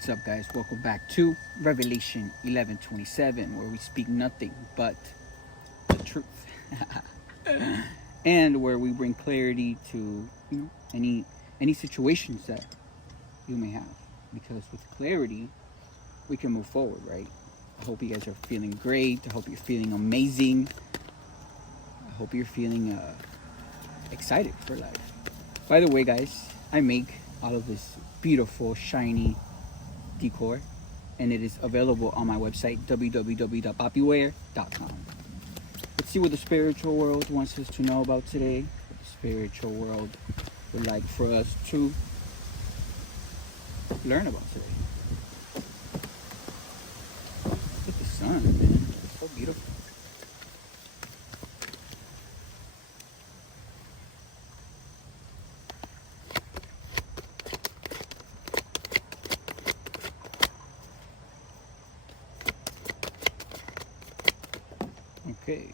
What's up, guys? Welcome back to Revelation 11:27, where we speak nothing but the truth, and where we bring clarity to any situations that you may have. Because with clarity, we can move forward, right? I hope you guys are feeling great. I hope you're feeling amazing. I hope you're feeling excited for life. By the way, guys, I make all of this beautiful, shiny decor, and it is available on my website www.poppyware.com. Let's see what the spiritual world wants us to know about today, what the spiritual world would like for us to learn about today. Look at the sun, man. It's so beautiful. Okay.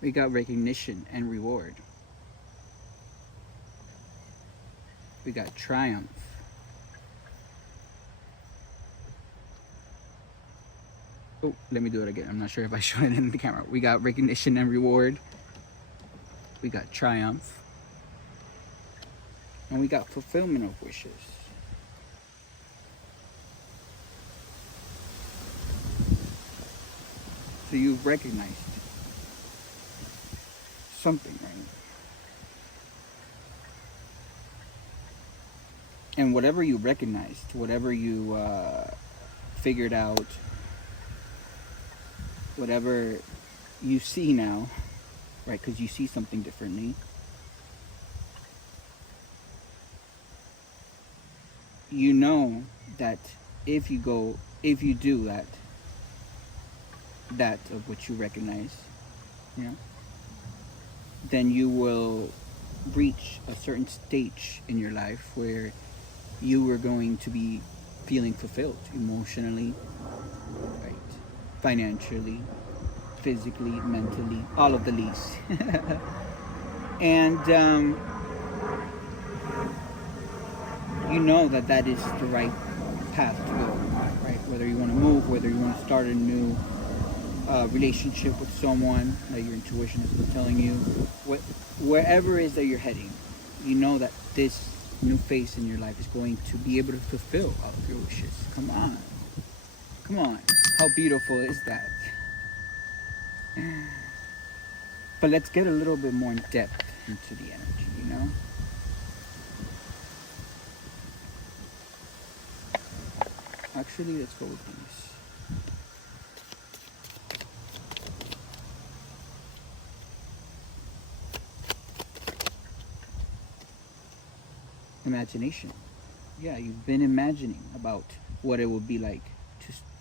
We got recognition and reward. We got triumph. Oh, let me do it again. I'm not sure if I showed it in the camera. We got recognition and reward. We got triumph. And we got fulfillment of wishes. So you've recognized something, right? And whatever you recognized, whatever you figured out, whatever you see now, right? Because you see something differently. You know that if you do that of what you recognize, then you will reach a certain stage in your life where you are going to be feeling fulfilled emotionally, right? Financially, physically, mentally, all of the least. And you know that is the right path to go, right? Whether you want to move, whether you want to start a new relationship with someone that your intuition is telling you, wherever it is that you're heading, you know that this new phase in your life is going to be able to fulfill all of your wishes. Come on, how beautiful is that? But let's get a little bit more in depth into the energy. Actually, let's go with these. Imagination. Yeah, you've been imagining about what it would be like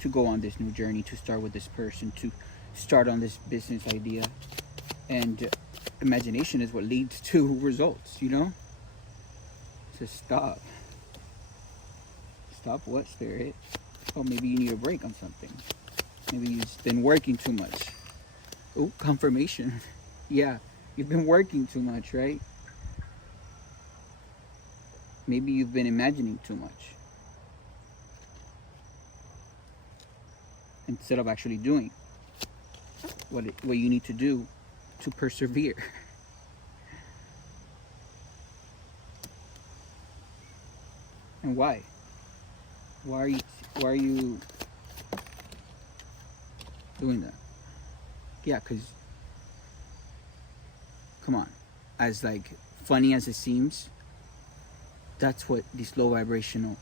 to go on this new journey, to start with this person, to start on this business idea. And imagination is what leads to results, So stop what, Spirit? Oh, maybe you need a break on something. Maybe you've been working too much. Oh, confirmation. Yeah, you've been working too much, right? Maybe you've been imagining too much instead of actually doing what you need to do to persevere. And why? Why are you doing that? Yeah, because come on, as like funny as it seems, that's what these low vibrational,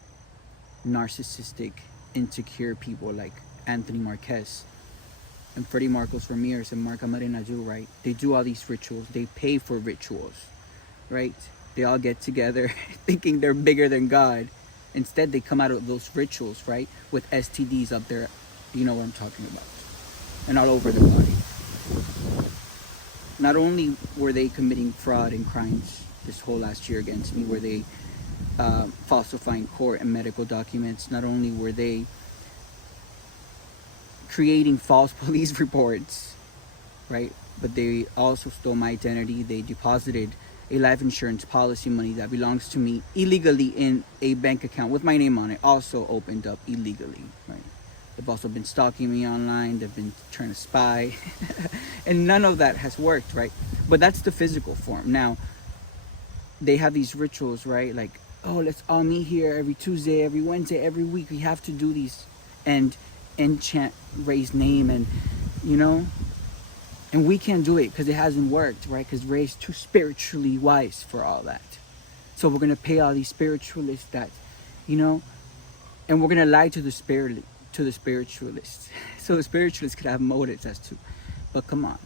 narcissistic, insecure people like Anthony Marquez and Freddie Marcos Ramirez and Mark Amarena do, right? They do all these rituals. They pay for rituals, right? They all get together thinking they're bigger than God. Instead, they come out of those rituals, right, with STDs up there. You know what I'm talking about. And all over the body. Not only were they committing fraud and crimes this whole last year against me, were they falsifying court and medical documents, not only were they creating false police reports, right, but they also stole my identity. They deposited a life insurance policy money that belongs to me illegally in a bank account with my name on it, also opened up illegally, right? They've also been stalking me online. They've been trying to spy. And none of that has worked, right? But that's the physical form. Now, they have these rituals, right? Like, oh, let's all meet here every Tuesday, every Wednesday, every week. We have to do these and enchant Ray's name, and, you know, and we can't do it because it hasn't worked, right? Because Ray's too spiritually wise for all that. So we're going to pay all these spiritualists that, you know, and we're going to lie to the spiritualists. So the spiritualists could have motives as to, but come on,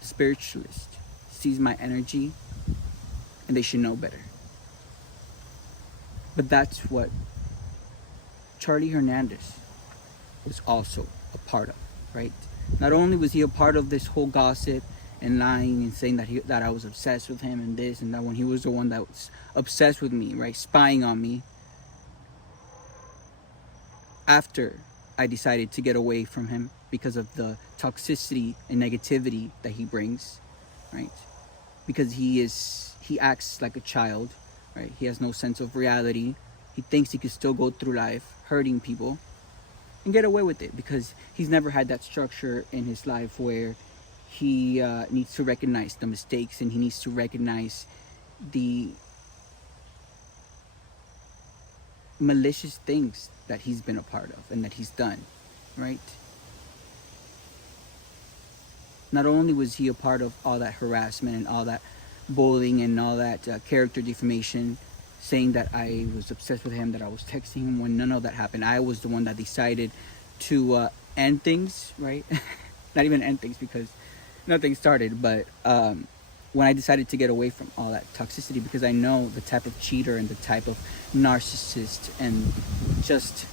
the spiritualist sees my energy and they should know better. But that's what Charlie Hernandez was also a part of, right? Not only was he a part of this whole gossip and lying and saying that I was obsessed with him and this and that, when he was the one that was obsessed with me, right? Spying on me. After I decided to get away from him because of the toxicity and negativity that he brings, right? Because he acts like a child, right? He has no sense of reality. He thinks he could still go through life hurting people and get away with it because he's never had that structure in his life where he needs to recognize the mistakes, and he needs to recognize the malicious things that he's been a part of and that he's done, right? Not only was he a part of all that harassment and all that bullying and all that character defamation, saying that I was obsessed with him, that I was texting him, when none of that happened. I was the one that decided to end things, right? Not even end things because nothing started, but when I decided to get away from all that toxicity, because I know the type of cheater and the type of narcissist and just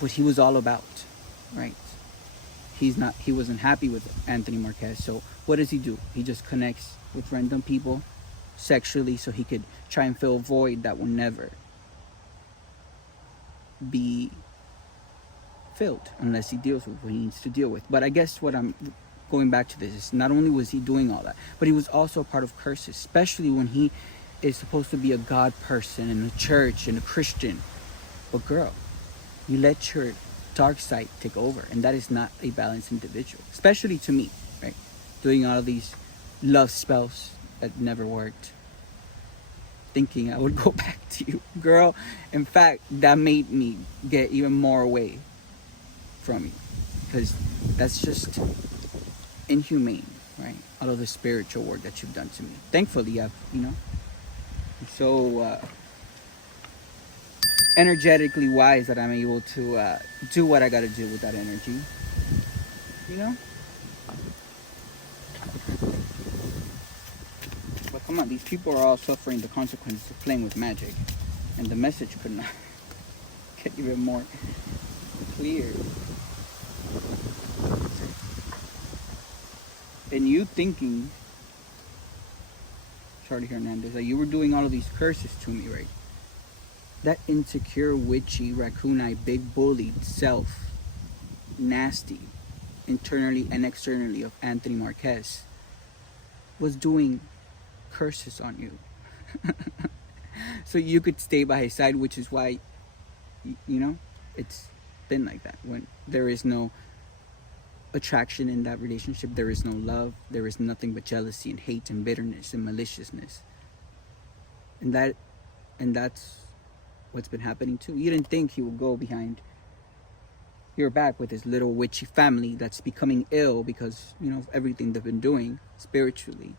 what he was all about, right? He wasn't happy with Anthony Marquez, so what does he do? He just connects with random people sexually so he could try and fill a void that will never be filled unless he deals with what he needs to deal with. But I guess what I'm going back to this is, not only was he doing all that, but he was also a part of curses, especially when he is supposed to be a God person and a church and a Christian. But girl, you let your dark side take over, and that is not a balanced individual, especially to me, right? Doing all of these love spells that never worked, thinking I would go back to you, girl. In fact, that made me get even more away from you, because that's just inhumane, right? All of the spiritual work that you've done to me. Thankfully, I'm so energetically wise that I'm able to do what I gotta do with that energy, you know? But come on, these people are all suffering the consequences of playing with magic, and the message could not get even more clear. And you thinking, Charlie Hernandez, that you were doing all of these curses to me, right? That insecure, witchy, raccoon-eyed, big bullied self, nasty, internally and externally, of Anthony Marquez was doing curses on you. So you could stay by his side, which is why, it's been like that. When there is no attraction in that relationship, there is no love, there is nothing but jealousy and hate and bitterness and maliciousness. And that's what's been happening too. You didn't think he would go behind your back with his little witchy family that's becoming ill because, of everything they've been doing spiritually.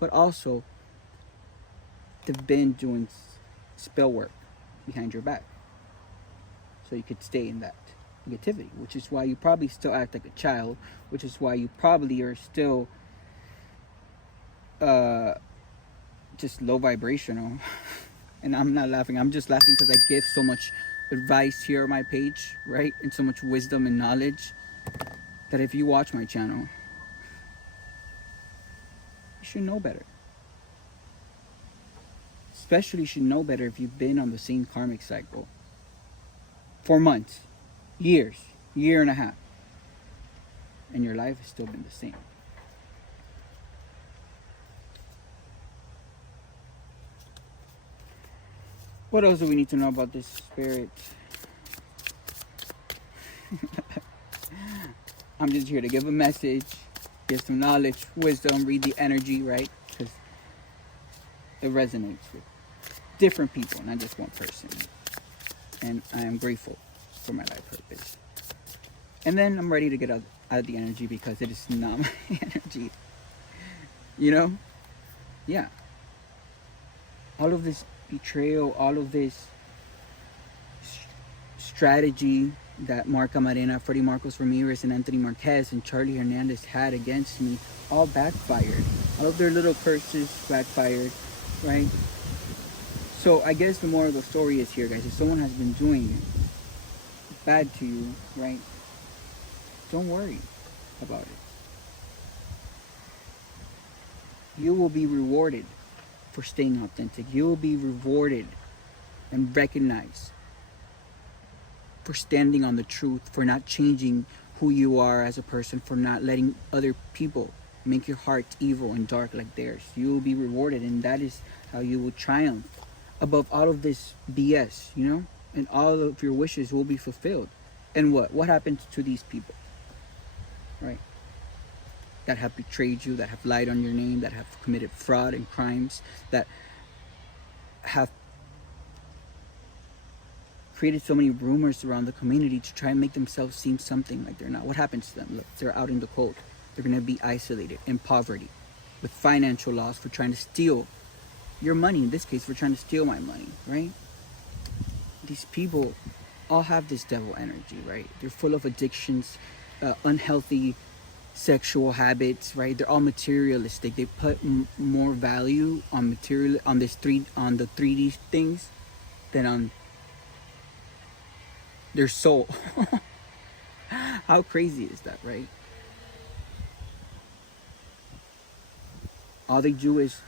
But also, they've been doing spell work behind your back, so you could stay in that negativity, which is why you probably still act like a child, which is why you probably are still just low vibrational. And I'm not laughing, I'm just laughing because I give so much advice here on my page, right? And so much wisdom and knowledge that if you watch my channel, you should know better. Especially, you should know better if you've been on the same karmic cycle for months, year and a half, and your life has still been the same. What else do we need to know about this spirit? I'm just here to give a message, give some knowledge, wisdom, read the energy, right? Because it resonates with different people, not just one person. And I am grateful for my life purpose. And then I'm ready to get out of the energy because it is not my energy. You know? Yeah. All of this betrayal, all of this strategy that Mark Camarena, Freddie Marcos Ramirez, and Anthony Marquez and Charlie Hernandez had against me all backfired. All of their little curses backfired, right? So I guess the moral of the story is here, guys. If someone has been doing bad to you, right? Don't worry about it. You will be rewarded for staying authentic. You will be rewarded and recognized for standing on the truth, for not changing who you are as a person, for not letting other people make your heart evil and dark like theirs. You will be rewarded, and that is how you will triumph above all of this BS, you know? And all of your wishes will be fulfilled. And what happened to these people, right? That have betrayed you, that have lied on your name, that have committed fraud and crimes, that have created so many rumors around the community to try and make themselves seem something like they're not. What happens to them? Look, they're out in the cold. They're going to be isolated in poverty with financial loss for trying to steal your money. In this case, for trying to steal my money, right? These people all have this devil energy, right? They're full of addictions, unhealthy sexual habits, right? They're all materialistic. They put more value on material, on the 3D things than on their soul. How crazy is that, right? All they do is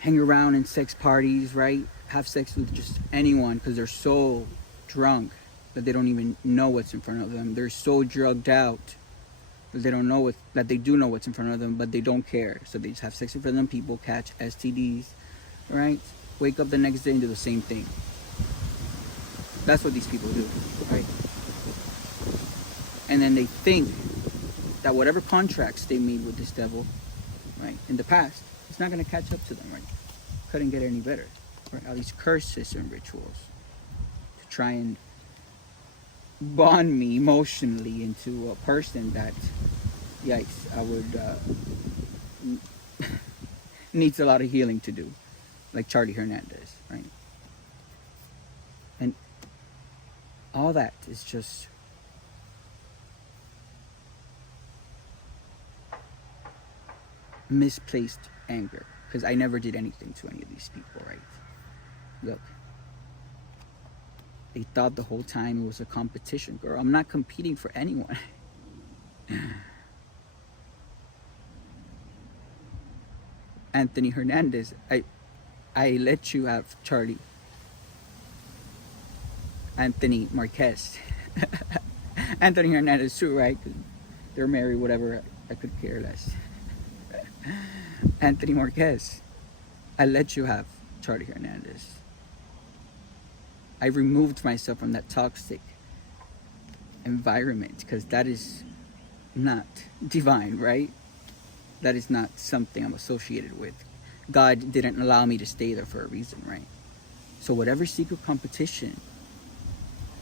hang around in sex parties, right? Have sex with just anyone because they're so drunk that they don't even know what's in front of them. They're so drugged out that they don't know that they do know what's in front of them, but they don't care. So they just have sex with random people, catch STDs, right? Wake up the next day and do the same thing. That's what these people do, right? And then they think that whatever contracts they made with this devil, right, in the past, it's not going to catch up to them, right? Couldn't get any better, right? All these curses and rituals to try and bond me emotionally into a person that, yikes, I would needs a lot of healing to do, like Charlie Hernandez, right? And all that is just misplaced anger, because I never did anything to any of these people, right? Look, they thought the whole time it was a competition. Girl, I'm not competing for anyone. Anthony Hernandez, I let you have Charlie. Anthony Marquez. Anthony Hernandez too, right? They're married, whatever, I could care less. Anthony Marquez, I let you have Charlie Hernandez. I removed myself from that toxic environment because that is not divine, right? That is not something I'm associated with. God didn't allow me to stay there for a reason, right? So whatever secret competition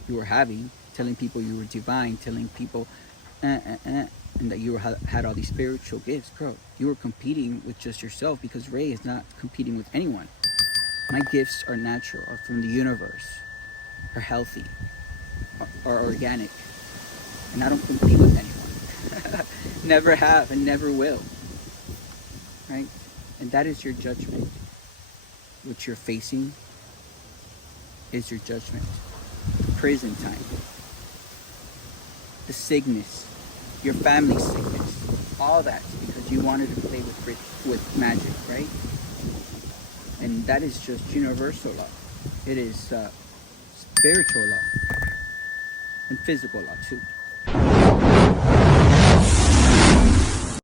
you were having, telling people you were divine, telling people and that you had all these spiritual gifts, girl, you were competing with just yourself, because Ray is not competing with anyone. My gifts are natural, are from the universe, are healthy, are organic, and I don't compete with anyone. Never have and never will, right? And that is your judgment. What you're facing is your judgment. The prison time, the sickness, your family sickness, all that because you wanted to play with magic, right? And that is just universal law. It is spiritual law and physical law too.